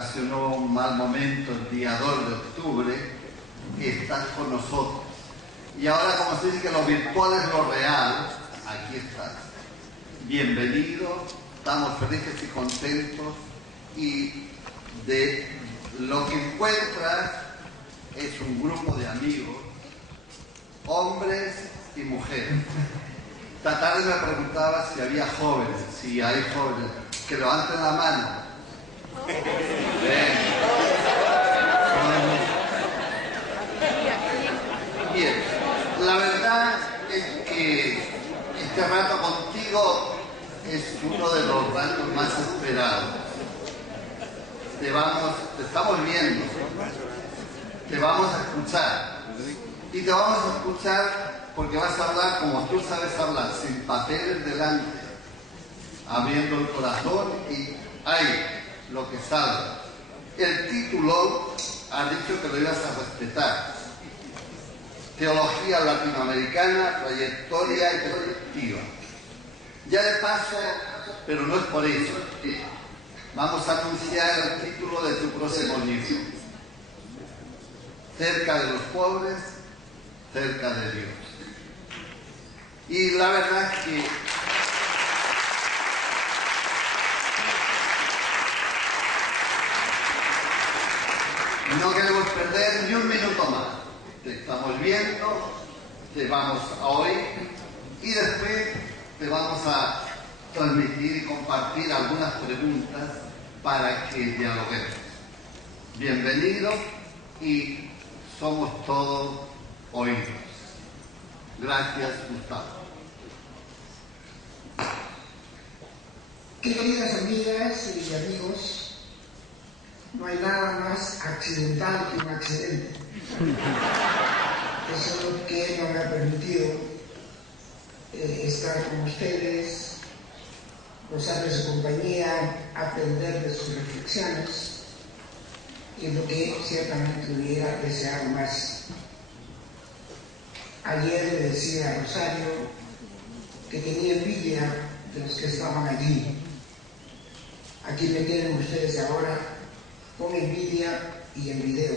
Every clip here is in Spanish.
ocasionó un mal momento el día 2 de octubre, estás con nosotros. Y ahora, como se dice que lo virtual es lo real, aquí estás. Bienvenido, estamos felices y contentos, y de lo que encuentras es un grupo de amigos, hombres y mujeres. Esta tarde me preguntaba si había jóvenes, si hay jóvenes, que levanten la mano. Bien, la verdad es que este rato contigo es uno de los ratos más esperados. Te estamos viendo, te vamos a escuchar, y te vamos a escuchar porque vas a hablar como tú sabes hablar, sin papeles delante, abriendo el corazón y ahí, lo que salga. El título has dicho que lo ibas a respetar: Teología Latinoamericana, Trayectoria y Perspectiva. Ya de paso, pero no es por eso, vamos a anunciar el título de tu próximo libro: Cerca de los pobres, cerca de Dios. Y la verdad es que no queremos perder ni un minuto más. Te estamos viendo, te vamos a oír y después te vamos a transmitir y compartir algunas preguntas para que dialoguemos. Bienvenido y somos todos oídos. Gracias, Gustavo. Queridas amigas y amigos, no hay nada más accidental que un accidente. Eso es lo que no me ha permitido estar con ustedes, gozar de su compañía, aprender de sus reflexiones, y lo que ciertamente hubiera deseado más. Ayer le decía a Rosario que tenía envidia de los que estaban allí. Aquí me tienen ustedes ahora con envidia y en video.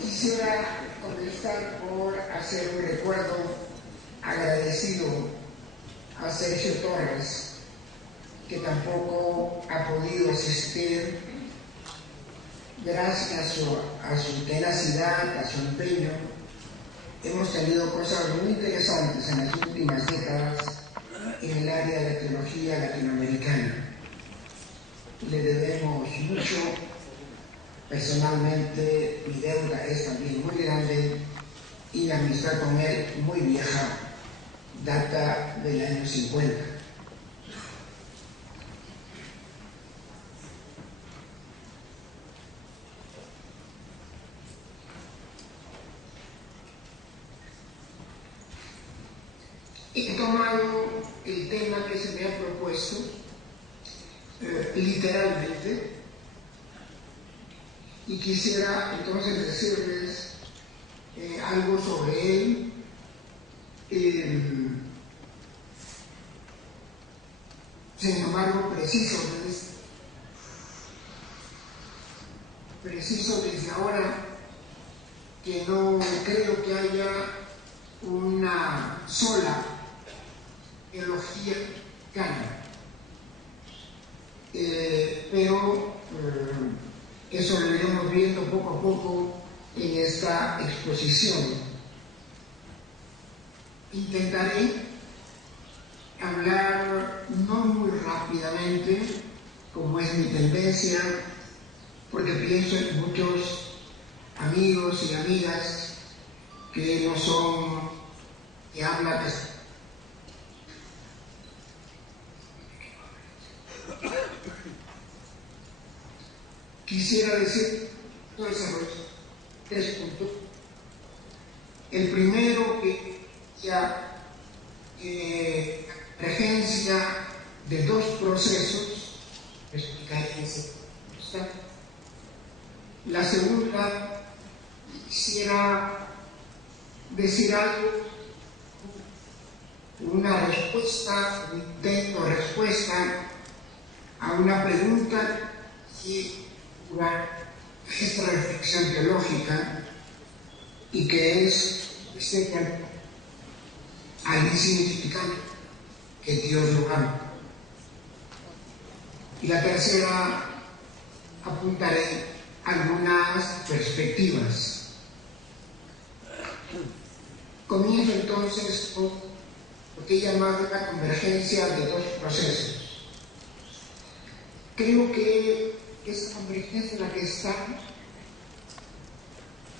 Quisiera comenzar por hacer un recuerdo agradecido a Sergio Torres, que tampoco ha podido asistir. Gracias a su tenacidad, a su empeño, hemos tenido cosas muy interesantes en las últimas décadas en el área de la teología latinoamericana. Le debemos mucho. Personalmente, mi deuda es también muy grande y la amistad con él muy vieja, data del año 50. He tomado el tema que se me ha propuesto literalmente, y quisiera entonces decirles algo sobre él. Sin embargo, preciso desde ahora que no creo que haya una sola teología canon, pero eso lo iremos viendo poco a poco en esta exposición. Intentaré hablar no muy rápidamente, como es mi tendencia, porque pienso en muchos amigos y amigas que no son, que hablan Quisiera decir tres puntos. El primero, que ya regencia de dos procesos, explicaré en ese instante. La segunda, quisiera decir algo una respuesta, un intento de respuesta a una pregunta y esta reflexión teológica, y que es al insignificante que Dios lo ama. Y la tercera, apuntaré algunas perspectivas. Comienzo entonces con lo que he llamado una convergencia de dos procesos. Creo que esa convergencia es la que está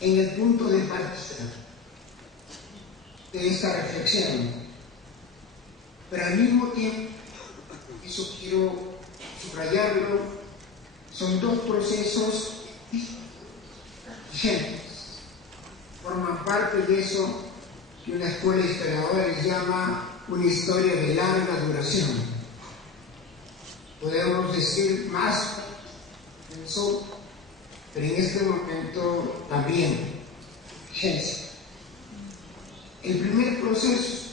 en el punto de partida de esta reflexión, pero al mismo tiempo, eso quiero subrayarlo, son dos procesos vigentes, forman parte de eso que una escuela historiadora les llama una historia de larga duración. Podemos decir más eso, pero en este momento también vigencia. El primer proceso,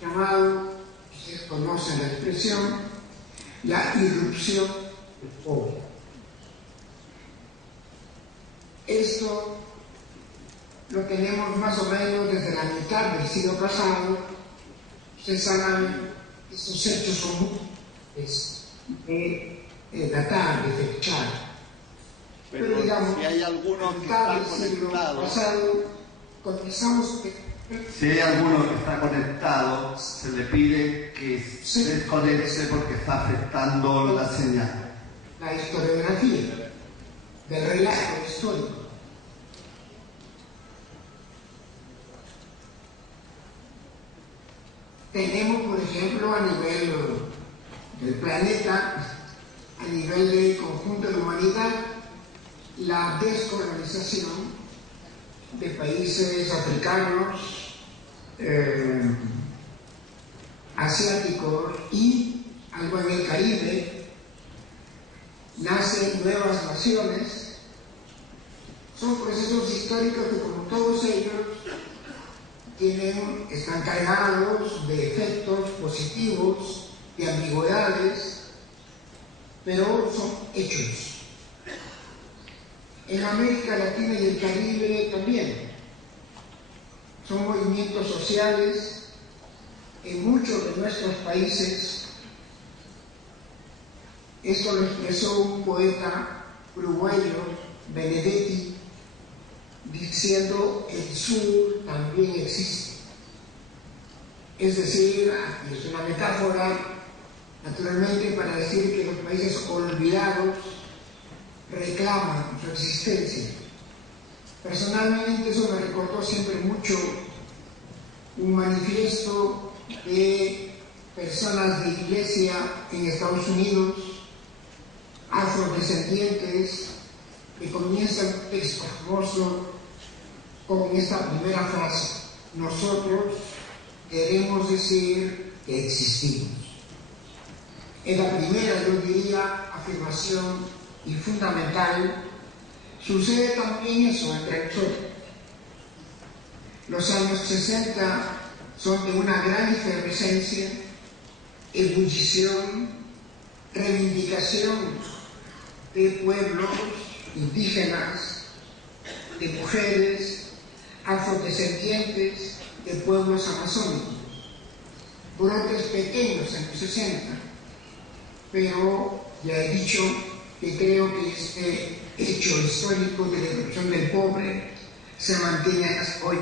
llamado, ustedes conocen la expresión, la irrupción del pobre. Esto lo tenemos más o menos desde la mitad del siglo pasado. Ustedes saben, estos hechos son muy de datar, de fechar. Pero digamos, si hay alguno que está conectado, comenzamos si hay alguno que está conectado, se le pide que se desconecte porque está afectando la señal. La historiografía del relato histórico. Tenemos, por ejemplo, a nivel del planeta, a nivel del conjunto de la humanidad, la descolonización de países africanos, asiáticos y algo en el Caribe. Nacen nuevas naciones. Son procesos históricos que, como todos ellos, están cargados de efectos positivos, de ambigüedades, pero son hechos. En América Latina y el Caribe también. Son movimientos sociales. En muchos de nuestros países, esto lo expresó un poeta uruguayo, Benedetti, diciendo: el sur también existe. Es decir, es una metáfora, naturalmente, para decir que los países olvidados reclaman su existencia. Personalmente, eso me recordó siempre mucho un manifiesto de personas de iglesia en Estados Unidos, afrodescendientes, que comienza un texto famoso con esta primera frase: nosotros queremos decir que existimos. Es la primera, yo diría, afirmación y fundamental. Sucede también eso entre nosotros. Los años 60 son de una gran efervescencia, ebullición, reivindicación de pueblos indígenas, de mujeres, afrodescendientes, de pueblos amazónicos. Brotes pequeños en los 60, pero ya he dicho que creo que este hecho histórico de la irrupción del pobre se mantiene hasta hoy.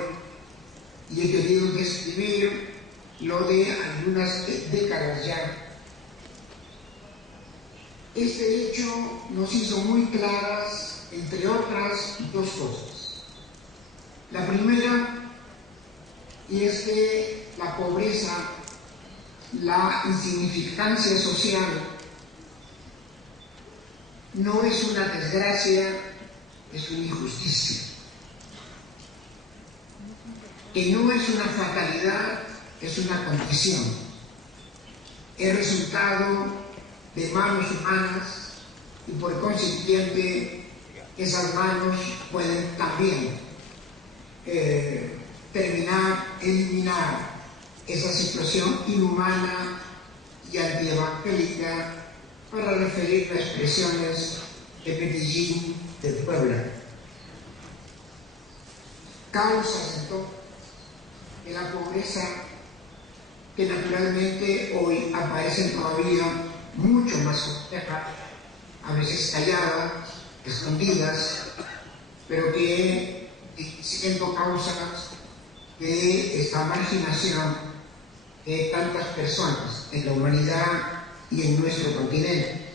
Y he querido describir lo de algunas décadas ya. Este hecho nos hizo muy claras, entre otras, dos cosas. La primera, y es que la pobreza, la insignificancia social, no es una desgracia, es una injusticia. Que no es una fatalidad, es una condición. Es resultado de manos humanas y por consiguiente esas manos pueden también eliminar esa situación inhumana y antievangélica para referir las expresiones de Medellín del Puebla. Causas entonces de la pobreza que naturalmente hoy aparecen todavía mucho más complejas, a veces calladas, escondidas, pero que siendo causas de esta marginación de tantas personas en la humanidad y en nuestro continente.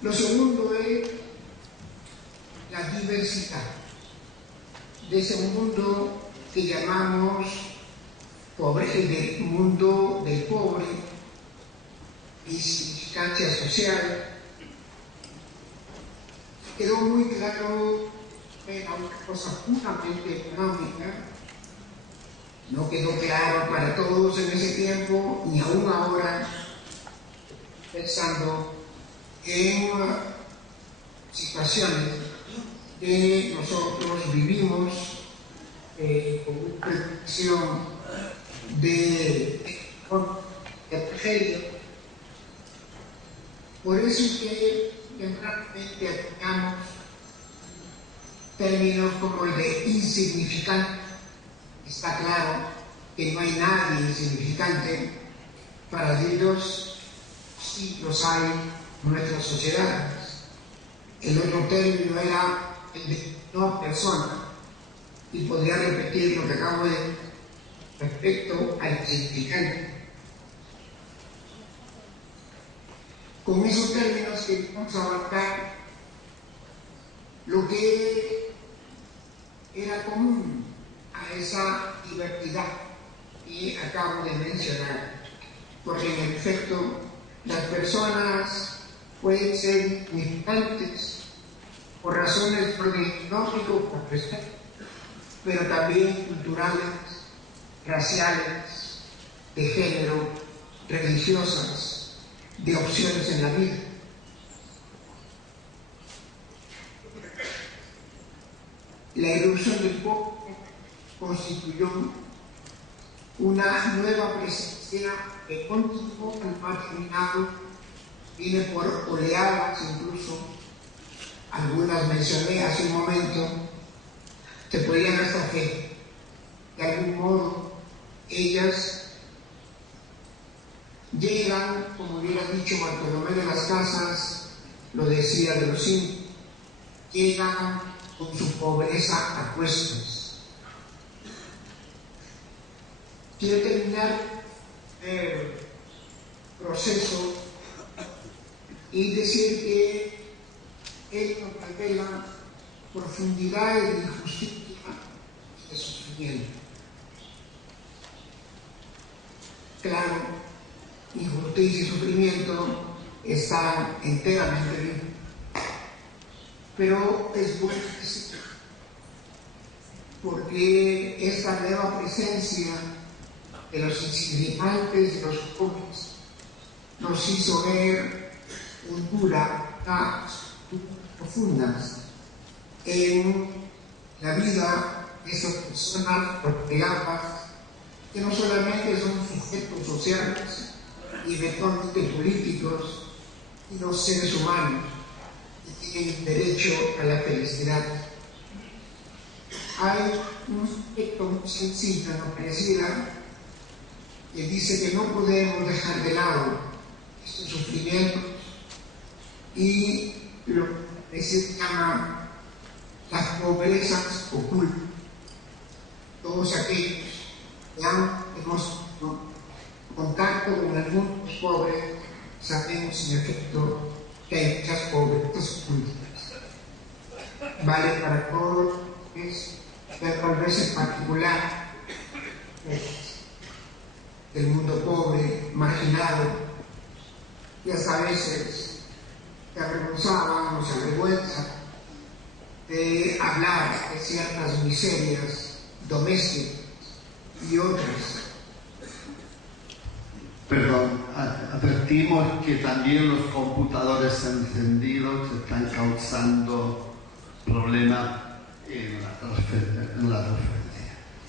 Lo segundo es la diversidad de ese mundo que llamamos pobreza, del mundo del pobre, insignificancia social. Quedó muy claro que era una cosa puramente económica, no quedó claro para todos en ese tiempo, ni aún ahora, pensando en situaciones que nosotros vivimos con una reflexión de tragedia. Por eso es que realmente aplicamos términos como el de insignificante. Está claro que no hay nadie insignificante. Para Dios sí los hay en nuestras sociedades. El otro término era el de no persona, y podría repetir lo que acabo de decir respecto al insignificante. Con esos términos que vamos a abarcar lo que era común a esa diversidad que acabo de mencionar, porque en efecto las personas pueden ser insignificantes por razones económicas, pero también culturales, raciales, de género, religiosas, de opciones en la vida. La irrupción del pobre constituyó una nueva presencia que continuó el patrocinado, viene por oleadas incluso, algunas mencioné hace un momento, se podían hasta que de algún modo ellas llegan, como hubiera dicho Bartolomé de las Casas, lo decía de los indios, llegan con su pobreza a cuestas. Quiero terminar el proceso y decir que él nos revela profundidad de injusticia y de sufrimiento. Claro, injusticia y sufrimiento están enteramente vivos, pero es bueno decir, porque esta nueva presencia de los insignificantes, de los pobres, nos hizo ver culturas profundas en la vida de esas personas ordenadas, que no solamente son sujetos sociales y eventualmente políticos, sino seres humanos que tienen derecho a la felicidad. Hay un aspecto muy sencillo en la pareciera que dice que no podemos dejar de lado estos sufrimientos y lo que se llama las pobrezas ocultas. Todos aquellos que hemos contacto con algunos pobres sabemos en efecto que hay muchas pobrezas ocultas. Vale para todos, pero tal vez en particular del mundo pobre, marginado, y hasta a veces se avergonzaban o se avergüenzan de hablar de ciertas miserias domésticas y otras. Perdón, advertimos que también los computadores encendidos están causando problemas en la transferencia.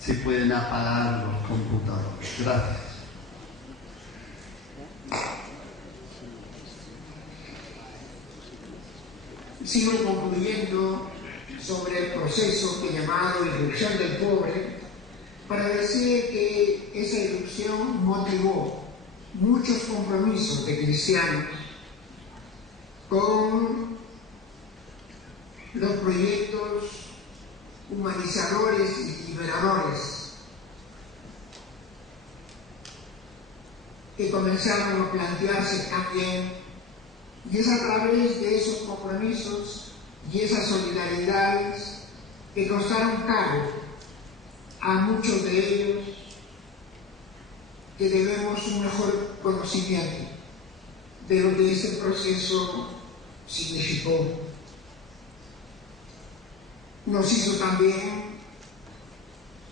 si pueden apagar los computadores. Gracias. Sigo concluyendo sobre el proceso que he llamado irrupción del pobre, para decir que esa irrupción motivó muchos compromisos de cristianos con los proyectos humanizadores y liberadores que comenzaron a plantearse también, y es a través de esos compromisos y esas solidaridades que costaron caro a muchos de ellos, que debemos un mejor conocimiento de lo que este proceso significó. Nos hizo también,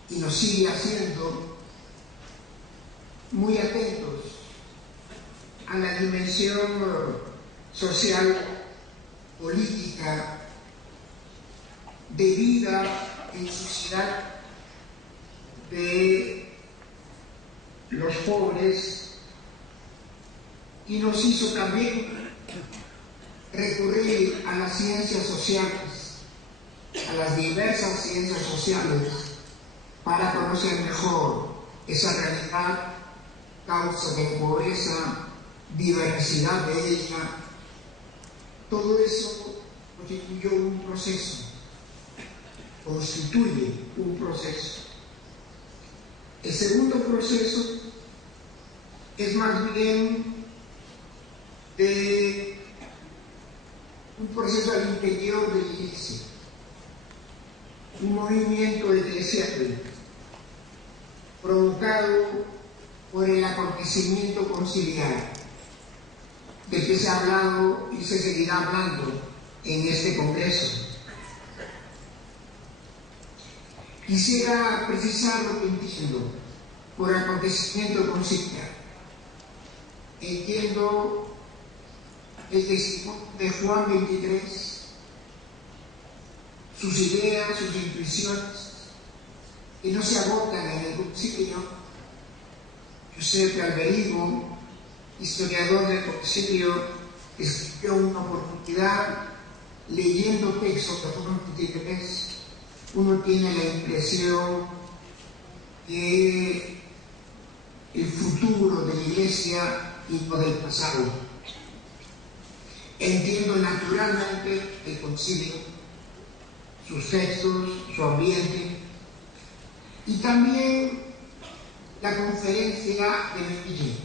y nos sigue haciendo, muy atentos a la dimensión social, política, de vida en sociedad de los pobres, y nos hizo también recurrir a las ciencias sociales, a las diversas ciencias sociales, para conocer mejor esa realidad, causa de pobreza, diversidad de ella. Todo eso constituye un proceso, constituye un proceso. El segundo proceso es más bien de un proceso al interior de la Iglesia, un movimiento eclesial provocado por el acontecimiento conciliar, de que se ha hablado y se seguirá hablando en este Congreso. Quisiera precisar lo que entiendo por acontecimiento conciliar. Entiendo el testimonio de Juan 23, sus ideas, sus intuiciones, que no se agotan en el concilio. Giuseppe Alberigo, historiador del concilio, escribió una oportunidad leyendo textos de Juan 23. Uno tiene la impresión que el futuro de la Iglesia y no del pasado. Entiendo naturalmente el concilio, sus textos, su ambiente, y también la conferencia de Medellín.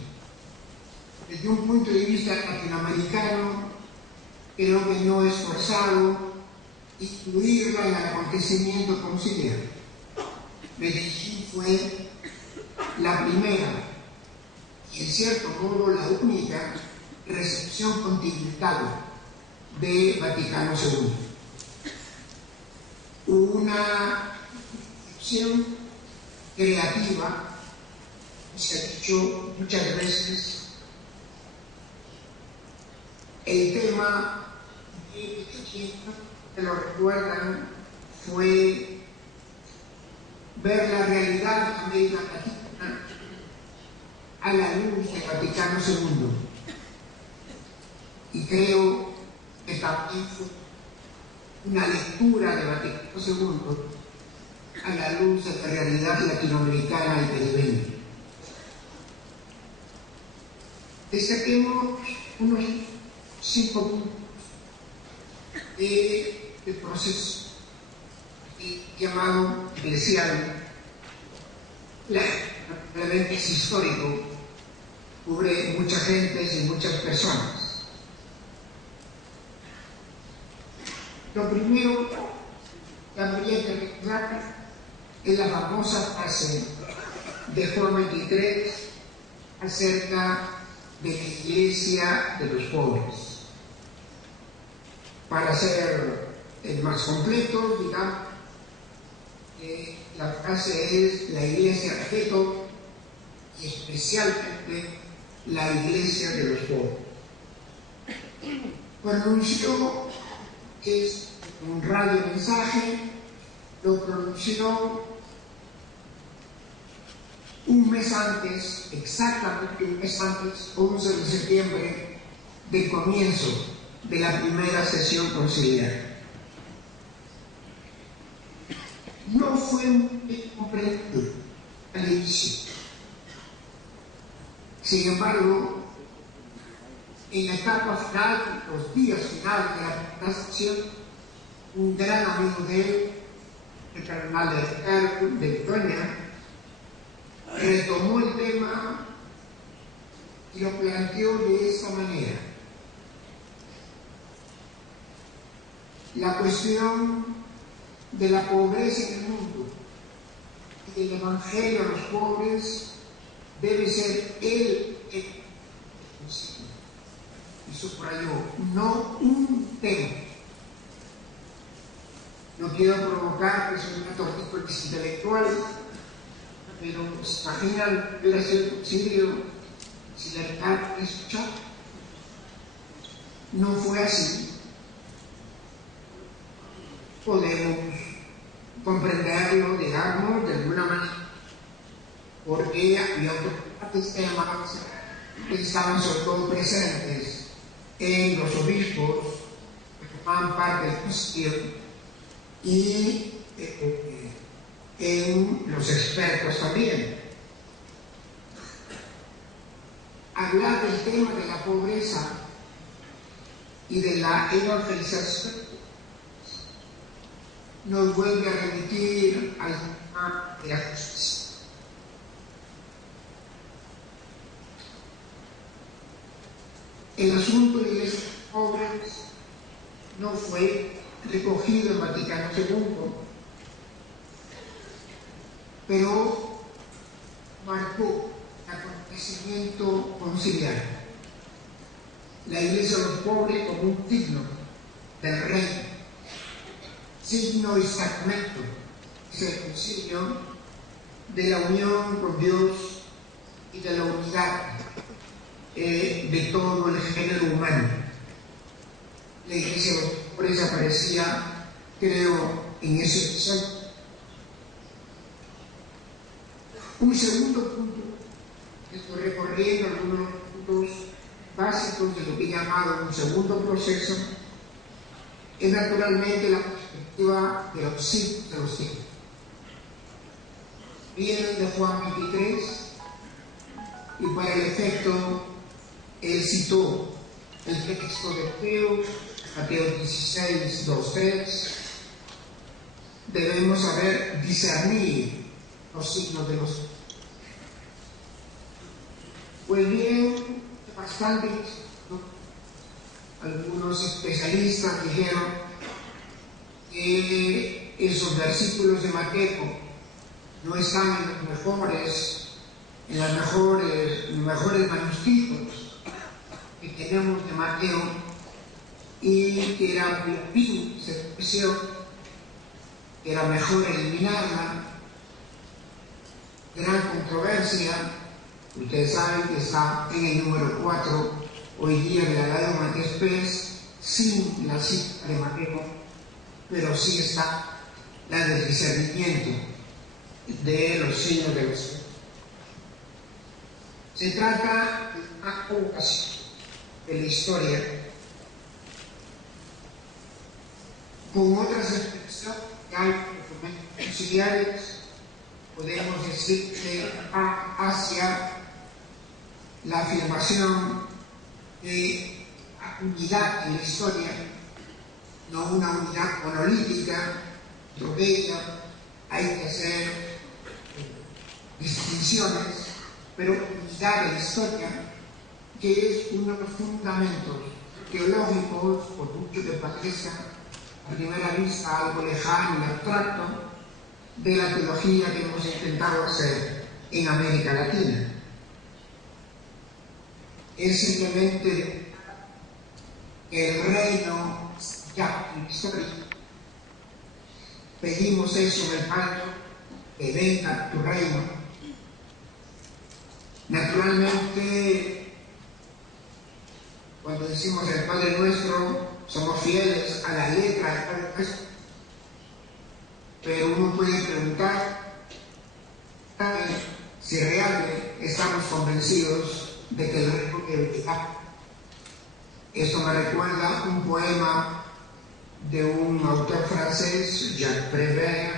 Desde un punto de vista latinoamericano, creo que no es forzado incluirla en el acontecimiento conciliar. Medellín fue la primera y, en cierto modo, la única recepción continental de Vaticano II. Una recepción creativa, se ha dicho muchas veces. El tema que lo recuerdan fue ver la realidad de América Latina a la luz de Vaticano II, y creo que también fue una lectura de Vaticano II a la luz de la realidad latinoamericana y caribeña. Destaquemos unos 5 puntos del proceso llamado eclesial. Realmente es histórico, cubre muchas gentes y muchas personas. Lo primero que habría que recordar es la famosa frase de Juan 23 acerca de la Iglesia de los pobres. Para ser el más completo, digamos, la frase es la Iglesia de todos, y especialmente la Iglesia de los pobres. Pronunció, es un radio mensaje, lo pronunció un mes antes, exactamente un mes antes, 11 de septiembre, del comienzo de la primera sesión conciliar. No fue un completo al inicio. Sin embargo, en la etapa final, los días finales de la primera sesión, un gran amigo de él, el cardenal de Victoria, retomó el tema y lo planteó de esta manera. La cuestión de la pobreza en el mundo y del evangelio a los pobres debe ser el principio. Y subrayó, no un tema. No quiero provocar resultados artículos intelectuales, pero se imaginan que hubiera sido concilio si la verdad escuchó. No fue así. Podemos comprenderlo, digamos, de alguna manera, porque había otros temas que estaban sobre todo presentes en los obispos, que formaban parte del concilio, y en los expertos también. Hablar del tema de la pobreza y de la evangelización nos vuelve a remitir al tema de la justicia. El asunto de los pobres no fue recogido en Vaticano II, pero marcó el acontecimiento conciliar. La Iglesia de los pobres como un signo del reino, signo y sacramento, es el concilio de la unión con Dios y de la unidad de todo el género humano. La Iglesia de los pobres aparecía, creo, en ese episodio. Un segundo punto, estoy recorriendo algunos puntos básicos de lo que he llamado un segundo proceso, es naturalmente la perspectiva de los signos de los tiempos. Viene de Juan 23 y para el efecto él citó el texto de Mateo 16, 2, 3. Debemos saber discernir los signos de los tiempos. Pues bien, bastantes, ¿no? Algunos especialistas dijeron que esos versículos de Mateo no están en los mejores manuscritos que tenemos de Mateo, y que era muy fin, se pareció que era mejor eliminarla. Gran controversia. Ustedes saben que está en el número 4 hoy día de la Laudato Si Spes, sin la cita de Mateo, pero sí está la del discernimiento de los signos de los tiempos. Se trata de una ocasión de la historia con otras expresiones que hay documentos conciliares. Podemos decir que hacia la afirmación de unidad en la historia, no una unidad monolítica, entre ella hay que hacer distinciones, pero unidad de la historia, que es uno de los fundamentos teológicos, por mucho que parezca a primera vista algo lejano y abstracto, de la teología que hemos intentado hacer en América Latina. Es simplemente el reino ya en historia. Pedimos eso en el Padre, que venga tu reino. Naturalmente, cuando decimos el Padre Nuestro, somos fieles a la letra del Padre Nuestro. Pero uno puede preguntar si realmente estamos convencidos de que el reino debe llegar. Esto me recuerda un poema de un autor francés, Jacques Prévert,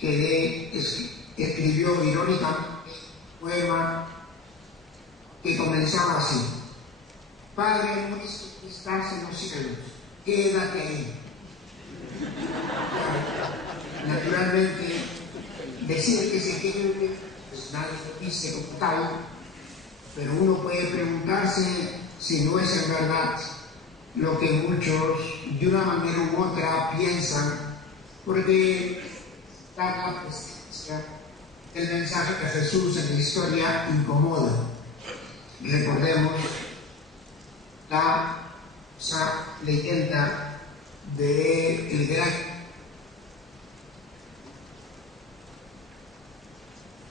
que escribió irónicamente un poema que comenzaba así: Padre nuestro que estás en los cielos, quédate ahí. Naturalmente, decir que se quede, pues nadie lo dice como tal, pero uno puede preguntarse si no es en verdad lo que muchos, de una manera u otra, piensan, porque la presencia del mensaje de Jesús en la historia incomoda. Recordemos esa leyenda del gran.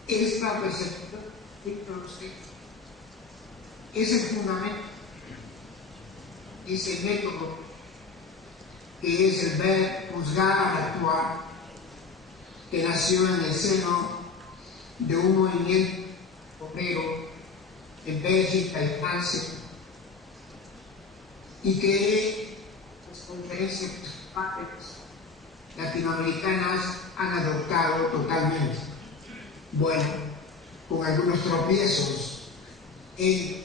Esta percepción es el fundamento, es el método, que es el ver, juzgar, actuar, que nació en el seno de un movimiento obrero en Bélgica y Francia, y que las conferencias episcopales latinoamericanas han adoptado totalmente. Bueno, con algunos tropiezos en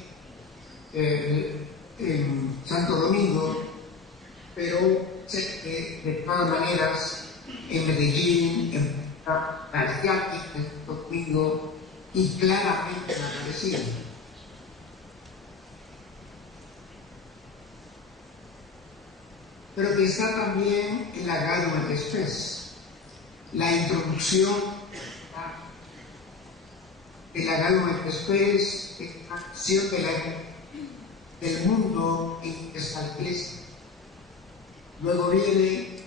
Santo Domingo, pero sé que de todas maneras en Medellín, en Asiática, en Santo Domingo y claramente en la Palestina. Pero que está también en la Gaudium et Spes, la introducción de la Gaudium et Spes, la acción del mundo en esta iglesia. Luego viene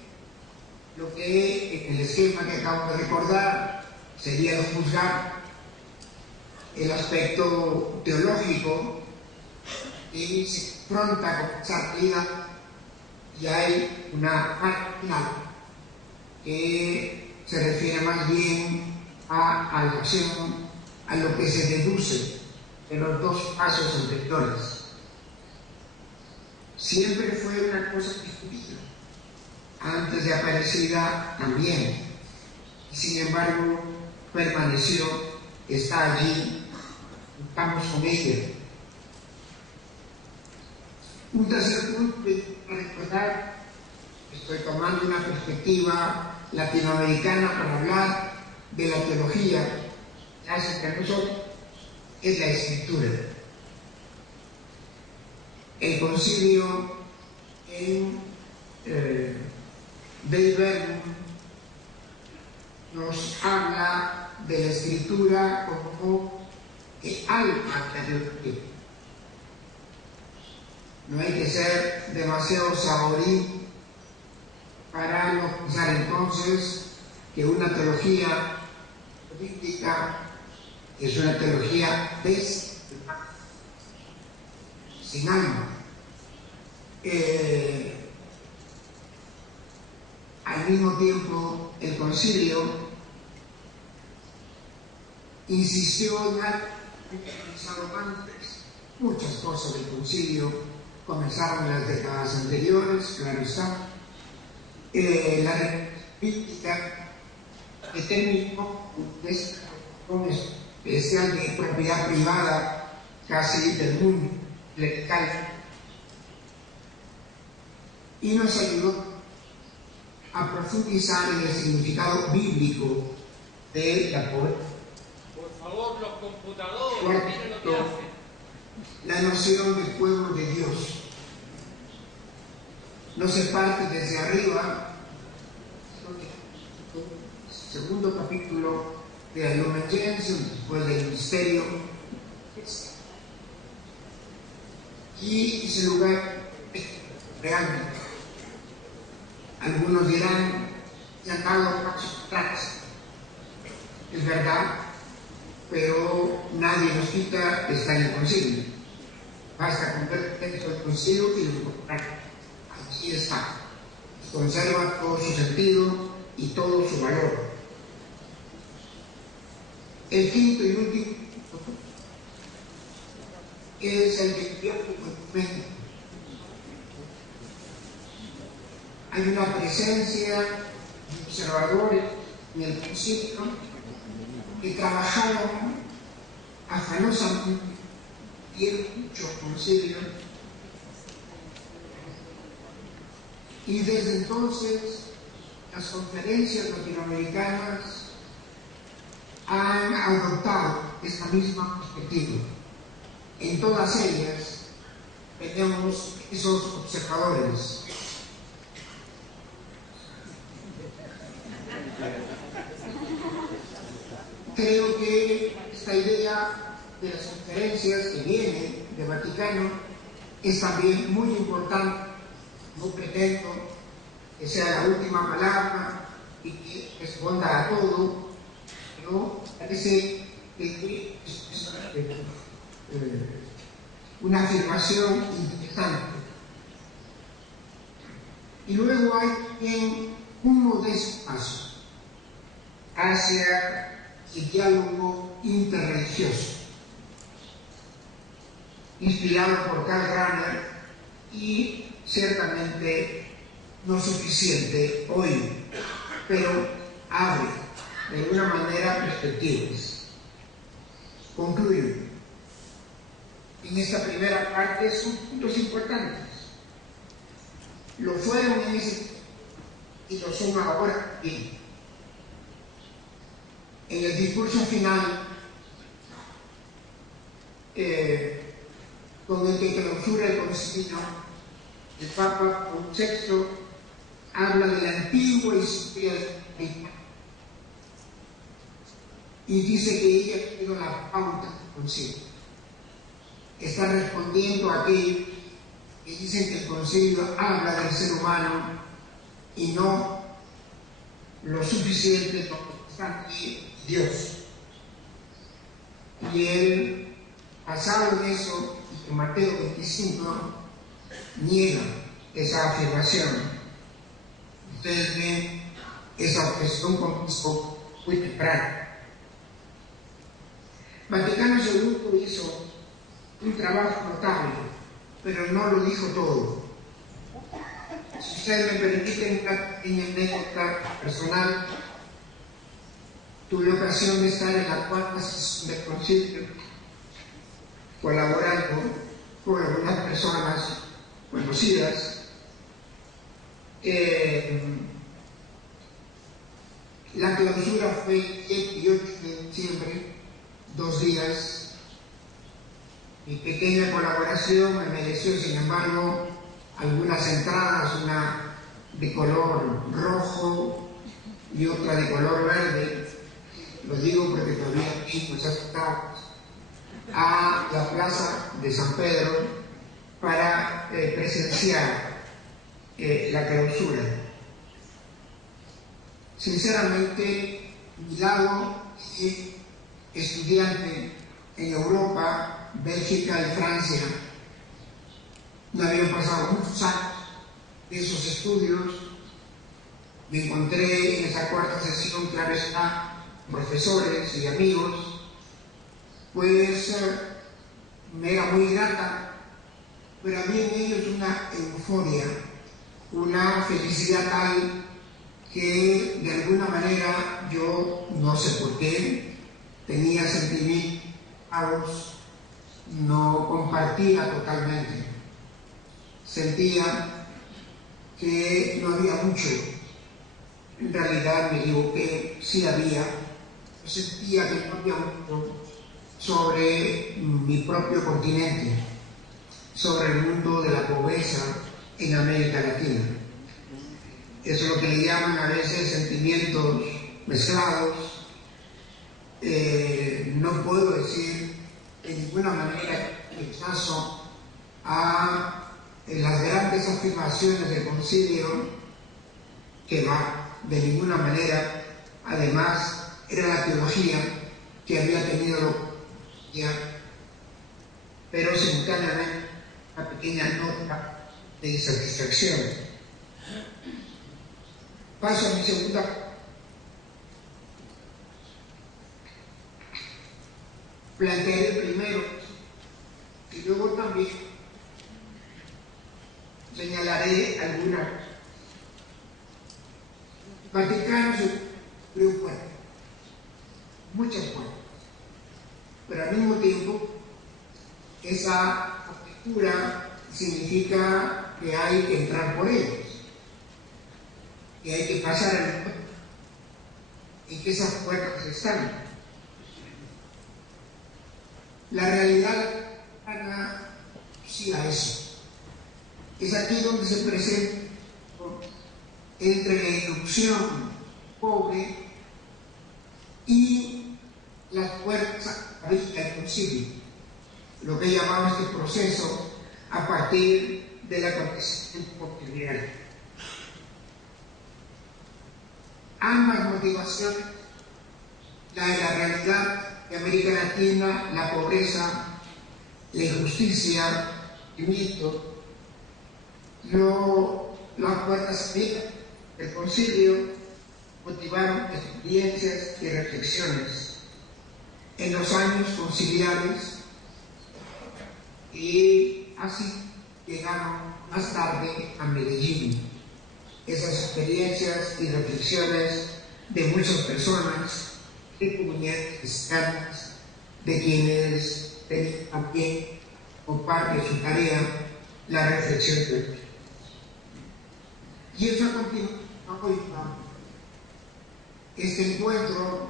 lo que en el esquema que acabo de recordar sería el juzgar, el aspecto teológico, y se confronta con esa realidad. Y hay una parte final que se refiere más bien a la acción, a lo que se deduce de los dos pasos anteriores. Siempre fue una cosa discutida, antes de Aparecida también, y sin embargo permaneció, está allí, estamos con ella. Un tercer punto para recordar, estoy tomando una perspectiva latinoamericana para hablar de la teología que hace entre nosotros, es la escritura. El concilio en Dei Verbum nos habla de la escritura como el alma de la teología. No hay que ser demasiado saborí para no pensar entonces que una teología bíblica es una teología sin alma. Al mismo tiempo, el concilio insistió en algo que pensaron antes. Muchas cosas del concilio comenzaron en las décadas anteriores, claro está. La bíblica que terminó con especial de propiedad privada casi del mundo clerical, y nos ayudó a profundizar en el significado bíblico de la pobreza. Por favor, los computadores, miren lo que hacen. La noción del pueblo de Dios no se parte desde arriba. Segundo capítulo de la Lumen Gentium, después del misterio, y ese lugar realmente, algunos dirán, se han dado pasos atrás, es verdad, pero nadie nos quita que está en el concilio. Basta con ver dentro del concilio y lo encontrar. Aquí está. Conserva todo su sentido y todo su valor. El quinto y último es el que pierde el documento. Hay una presencia de observadores en el concilio que trabajaron afanosamente y en muchos concilios, y desde entonces las conferencias latinoamericanas han adoptado esta misma perspectiva. En todas ellas tenemos esos observadores. Creo que esta idea de las conferencias que viene del Vaticano es también muy importante. No pretendo que sea la última palabra y que responda a todo, pero parece que es una afirmación interesante. Y luego hay también un modesto paso hacia el diálogo interreligioso, inspirado por Karl Rahner y ciertamente no suficiente hoy, pero abre de alguna manera perspectivas. Concluyo. En esta primera parte son puntos importantes. Lo fueron en ese y lo son ahora también. En el discurso final, con el que clausura el concilio, el Papa Juan VI habla de la antigua historia de la Iglesia y dice que ella ha sido la pauta del concilio. Está respondiendo a aquellos que dicen que el concilio habla del ser humano y no lo suficiente para Dios. Y él, basado en eso, en Mateo 25, niega esa afirmación. Ustedes ven esa objeción con muy temprano. Vaticano II hizo un trabajo notable, pero no lo dijo todo. Si ustedes me permiten una pequeña anécdota personal, tuve ocasión de estar en la cuarta sesión del concilio, colaborando con algunas personas conocidas. La clausura fue el 7 y 8 de diciembre, 2 días. Mi pequeña colaboración me mereció, sin embargo, algunas entradas, una de color rojo y otra de color verde. Lo digo porque todavía tengo esas entradas a la plaza de San Pedro para presenciar la clausura. Sinceramente, mi lado estudiante en Europa, Bélgica y Francia, no habían pasado muchos años de esos estudios. Me encontré en esa cuarta sesión, claro está, profesores y amigos, pues me era muy grata, pero había en ellos una euforia, una felicidad tal que de alguna manera yo, no sé por qué, tenía sentimientos, no compartía totalmente. Sentía que no había mucho. En realidad me equivoqué, sí había. Sentía que no había mucho sobre mi propio continente, sobre el mundo de la pobreza en América Latina. Eso es lo que le llaman a veces sentimientos mezclados. No puedo decir de ninguna manera rechazo a las grandes afirmaciones del concilio, que va de ninguna manera. Además, era la teología que había tenido ya, pero simultáneamente una pequeña nota de insatisfacción. Paso a mi segunda. plantearé primero y luego también señalaré algunas. Vaticano se abrió puertas, muchas puertas, pero al mismo tiempo esa apertura significa que hay que entrar por ellos, que hay que pasar al encuentro y que esas puertas están. La realidad gana sí a eso. Es aquí donde se presenta entre la inducción pobre y las puertas abiertas del concilio, lo que llamamos este proceso a partir del acontecimiento posterior. Ambas motivaciones, la de la realidad de América Latina, la pobreza, la injusticia, el mito, las puertas abiertas del concilio motivaron experiencias y reflexiones en los años conciliares y así llegaron más tarde a Medellín. Esas experiencias y reflexiones de muchas personas, de comunidades cristianas, de quienes tenían también como parte de su tarea la reflexión teológica. Y eso ha continuado hoy. Este encuentro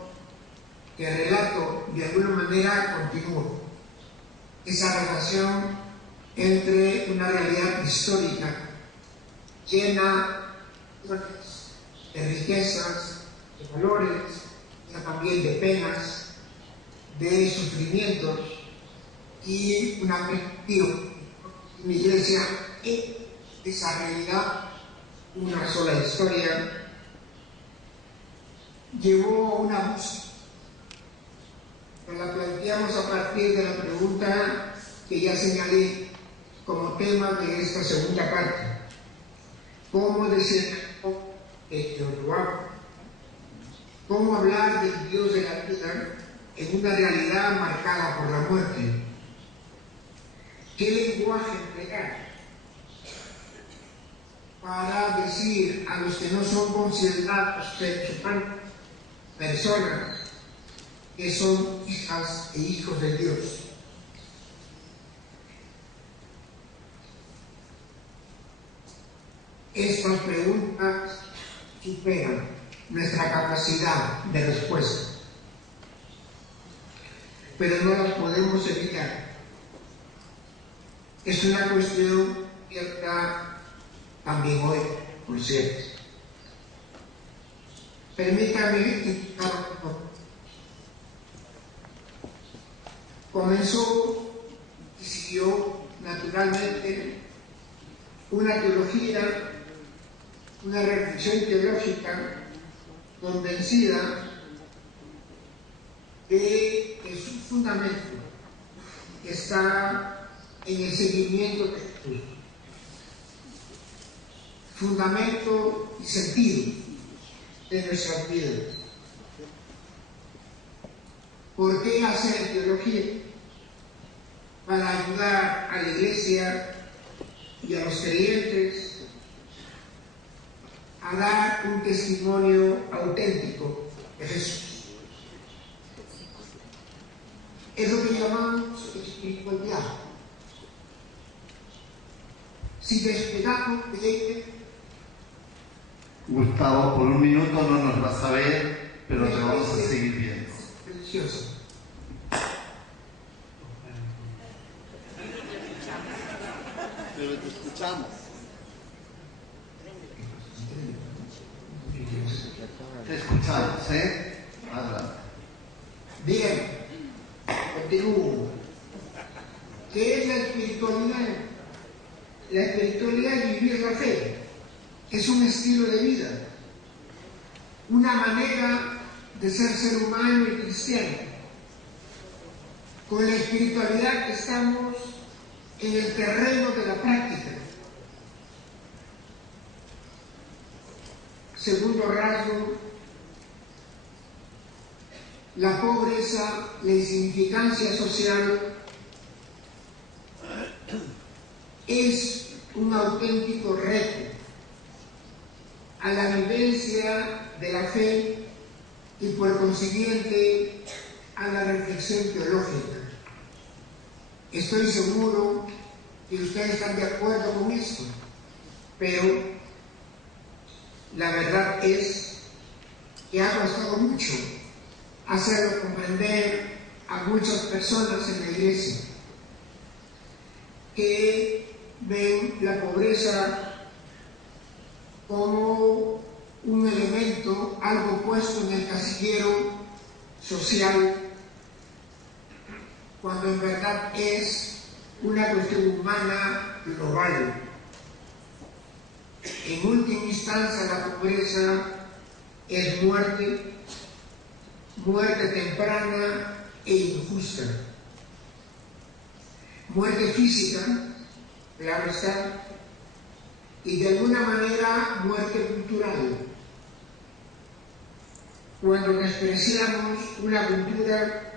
que relato de alguna manera continúa. Esa relación entre una realidad histórica llena de riquezas, de valores, también de penas, de sufrimientos y una perspectiva de una iglesia en esa realidad, una sola historia, llevó a una búsqueda. Nos la planteamos a partir de la pregunta que ya señalé como tema de esta segunda parte. ¿Cómo decir el Jehová? ¿Cómo hablar del Dios de la vida en una realidad marcada por la muerte? ¿Qué lenguaje emplear para decir a los que no son considerados personas que son hijas e hijos de Dios? Estas preguntas superan nuestra capacidad de respuesta, pero no las podemos evitar. Es una cuestión cierta también hoy, por cierto. Permítame indicar un poco. Comenzó y siguió naturalmente una teología, una reflexión teológica convencida de que su fundamento está en el seguimiento de Jesús. Fundamento y sentido de nuestras vidas. ¿Por qué hacer teología? Para ayudar a la Iglesia y a los creyentes a dar un testimonio auténtico de Jesús. Es lo que llamamos espiritualidad. Si despegamos de ella, Gustavo, por un minuto no nos vas a ver, pero te vamos a seguir viendo. Delicioso. Pero te escuchamos. Te escuchamos, ¿eh? Adelante. Bien, continúo. ¿Qué es la espiritualidad? La espiritualidad es vivir la fe. Es un estilo de vida, una manera de ser humano y cristiano. Con la espiritualidad estamos en el terreno de la práctica. Segundo rasgo, la pobreza, la insignificancia social es un auténtico reto a la vivencia de la fe y por consiguiente a la reflexión teológica. Estoy seguro que ustedes están de acuerdo con esto, pero la verdad es que ha costado mucho hacerlo comprender a muchas personas en la iglesia que ven la pobreza como un elemento, algo puesto en el casillero social, cuando en verdad es una cuestión humana global. En última instancia, la pobreza es muerte, muerte temprana e injusta. Muerte física, claro está, y de alguna manera muerte cultural. Cuando despreciamos una cultura,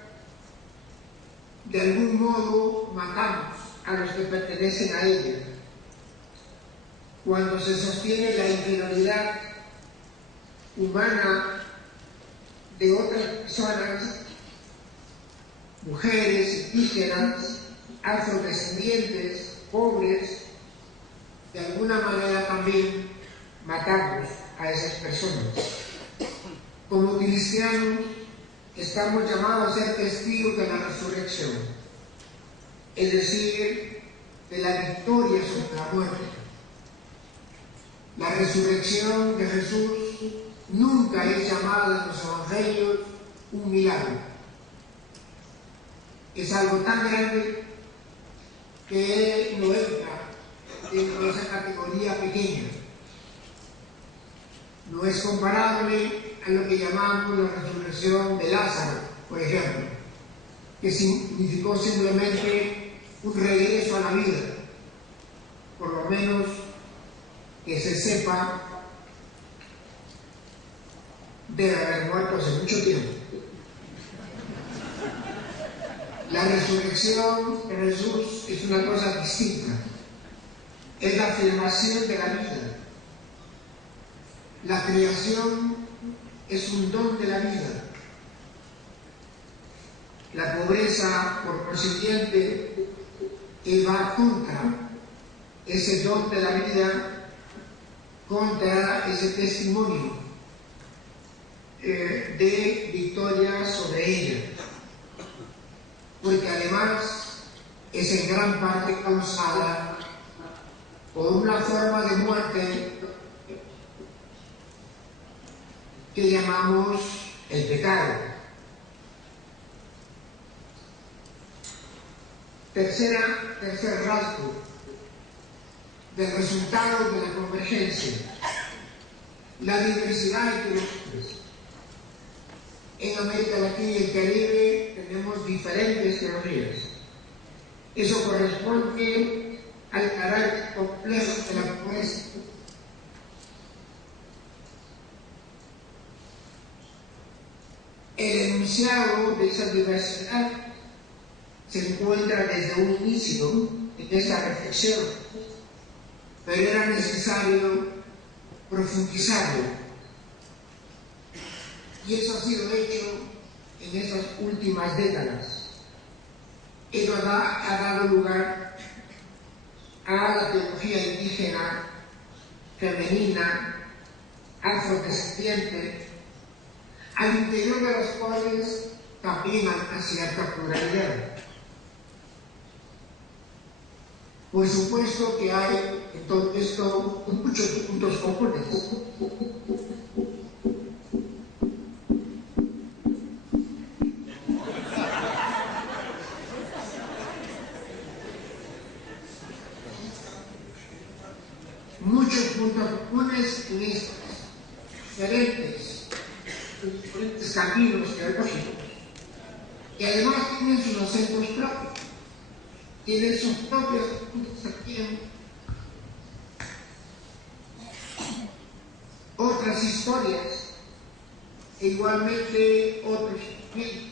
de algún modo matamos a los que pertenecen a ella. Cuando se sostiene la inferioridad humana de otras personas, mujeres, indígenas, afrodescendientes, pobres, de alguna manera también matamos a esas personas. Como cristianos estamos llamados a ser testigos de la resurrección, es decir, de la victoria sobre la muerte. La resurrección de Jesús nunca es llamada en los evangelios un milagro. Es algo tan grande que no entra dentro de esa categoría pequeña. No es comparable a lo que llamamos la resurrección de Lázaro, por ejemplo, que significó simplemente un regreso a la vida, por lo menos que se sepa, debe haber muerto hace mucho tiempo. La resurrección de Jesús es una cosa distinta, es la afirmación de la vida. La creación es un don de la vida. La pobreza, por consiguiente, va contra ese don de la vida, contra ese testimonio de victoria sobre ella, porque además es en gran parte causada por una forma de muerte que llamamos el pecado. Tercer rasgo del resultado de la convergencia, la diversidad entre los hombres. En América Latina y el Caribe tenemos diferentes teorías. Eso corresponde al carácter complejo de la pobreza. El enunciado de esa diversidad se encuentra desde un inicio en esta reflexión, pero era necesario profundizarlo. Y eso ha sido hecho en estas últimas décadas. Eso ha dado lugar a la teología indígena, femenina, afrodescendiente, al interior de las cuales también hay cierta pluralidad. Por supuesto que hay en todo esto muchos puntos comunes. Muchos puntos comunes en estos diferentes caminos teológicos, que además tienen sus acentos propios, tienen sus propios puntos también, otras historias e igualmente otros sentimientos.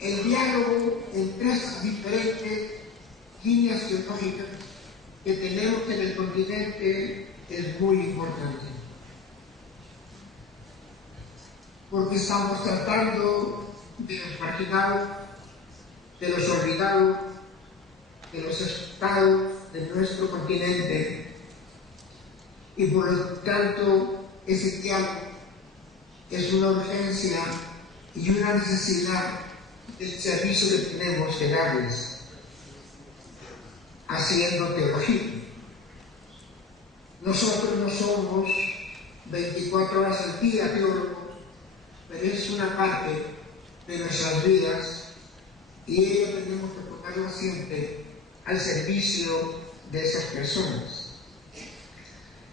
El diálogo entre estas diferentes líneas teológicas que tenemos en el continente es muy importante, porque estamos tratando de los marginados, de los olvidados, de los explotados de nuestro continente, y por lo tanto ese diálogo es una urgencia y una necesidad del servicio que tenemos que darles haciendo teología. Nosotros no somos 24 horas al día teólogos, pero es una parte de nuestras vidas y ello tenemos que ponerlo siempre al servicio de esas personas.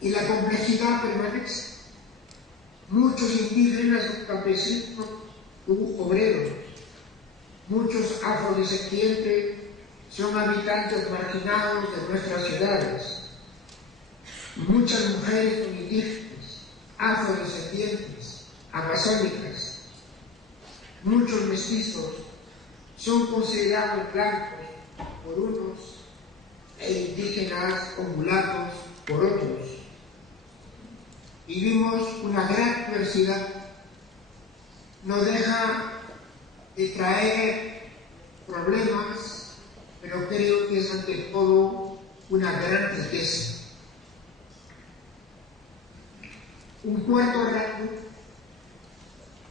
Y la complejidad permanece. Muchos indígenas, campesinos u obreros, muchos afrodescendientes son habitantes marginados de nuestras ciudades. Muchas mujeres son indígenas, afrodescendientes, amazónicas. Muchos mestizos son considerados blancos por unos e indígenas o mulatos por otros. Vivimos una gran diversidad. No deja de traer problemas, pero creo que es ante todo una gran riqueza. Un cuarto rasgo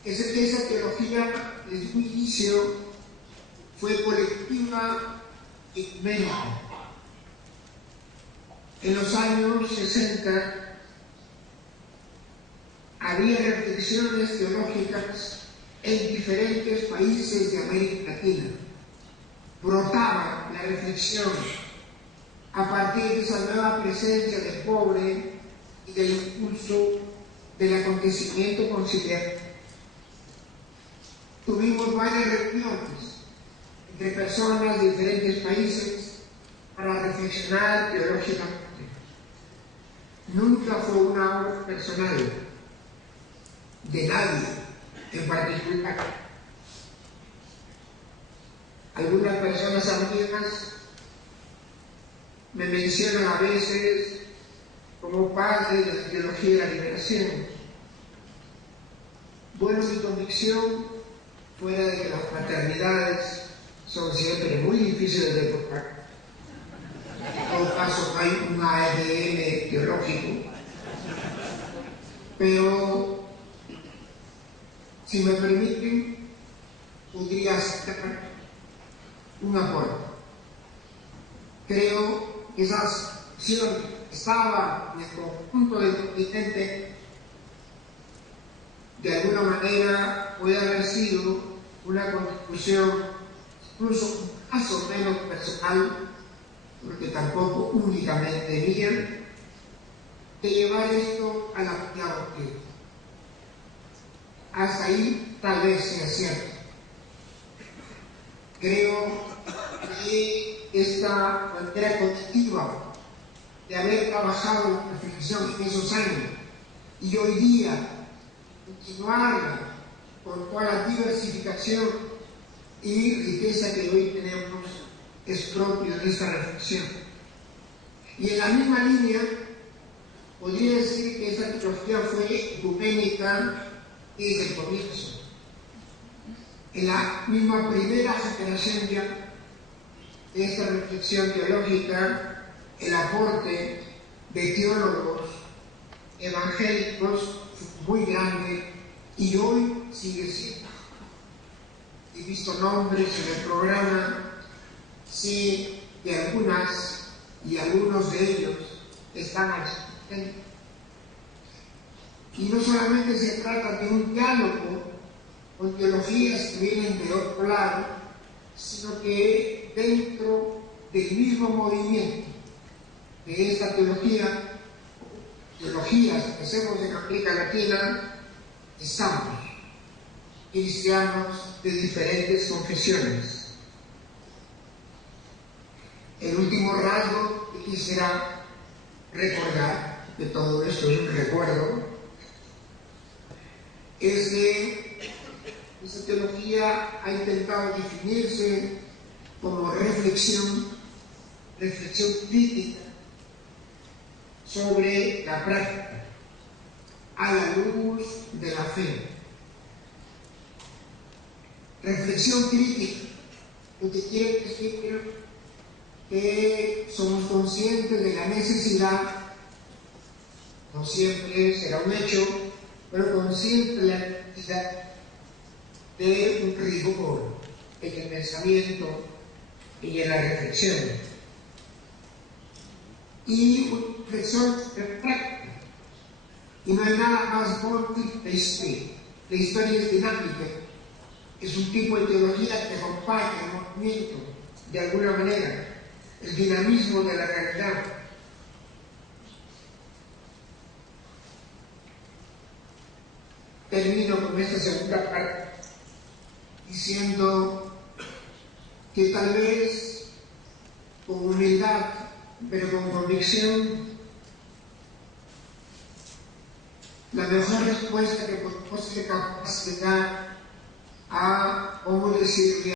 es que esa teología desde un inicio fue colectiva y ecuménica. En los años 60 había reflexiones teológicas en diferentes países de América Latina. Brotaba la reflexión a partir de esa nueva presencia del pobre y del impulso del acontecimiento conciliar. Tuvimos varias reuniones entre personas de diferentes países para reflexionar teológicamente. Nunca fue una obra personal de nadie en particular. Algunas personas amigas me mencionan a veces como padre de la teología de la liberación. Bueno, mi convicción, fuera de que las paternidades son siempre muy difíciles de tocar, en todo caso hay un ADN teológico, pero si me permiten, podría hacer un aporte. Creo que esa acción estaba en el conjunto del continente, de alguna manera puede haber sido una contribución, incluso un caso menos personal, porque tampoco únicamente mía, de llevar esto a la pedagogía. Hasta ahí tal vez sea cierto. Creo que esta manera colectiva de haber trabajado en la reflexión en esos años y hoy día continuarla con toda la diversificación y riqueza que hoy tenemos es propio de esta reflexión. Y en la misma línea podría decir que esta teología fue ecuménica desde el comienzo. En la misma primera generación ya de esta reflexión teológica, el aporte de teólogos evangélicos fue muy grande y hoy sigue siendo. He visto nombres en el programa, sí, que algunas y algunos de ellos están aquí. Y no solamente se trata de un diálogo con teologías que vienen de otro lado, sino que dentro del mismo movimiento de esta teologías que hacemos en América Latina, estamos cristianos de diferentes confesiones. El último rasgo que quisiera recordar, de todo esto es un recuerdo, es que esta teología ha intentado definirse como reflexión crítica sobre la práctica a la luz de la fe. Reflexión crítica, lo que quiere decir que somos conscientes de la necesidad, no siempre será un hecho, pero conscientes de la necesidad de un rigor en el pensamiento y en la reflexión. Y una reflexión práctica. Y no hay nada más bonito que la historia es dinámica. Es un tipo de teología que acompaña el movimiento, de alguna manera, el dinamismo de la realidad. Termino con esta segunda parte diciendo que tal vez con humildad, pero con convicción, la mejor respuesta que podemos ser capaces de dar a, ¿cómo decirle?,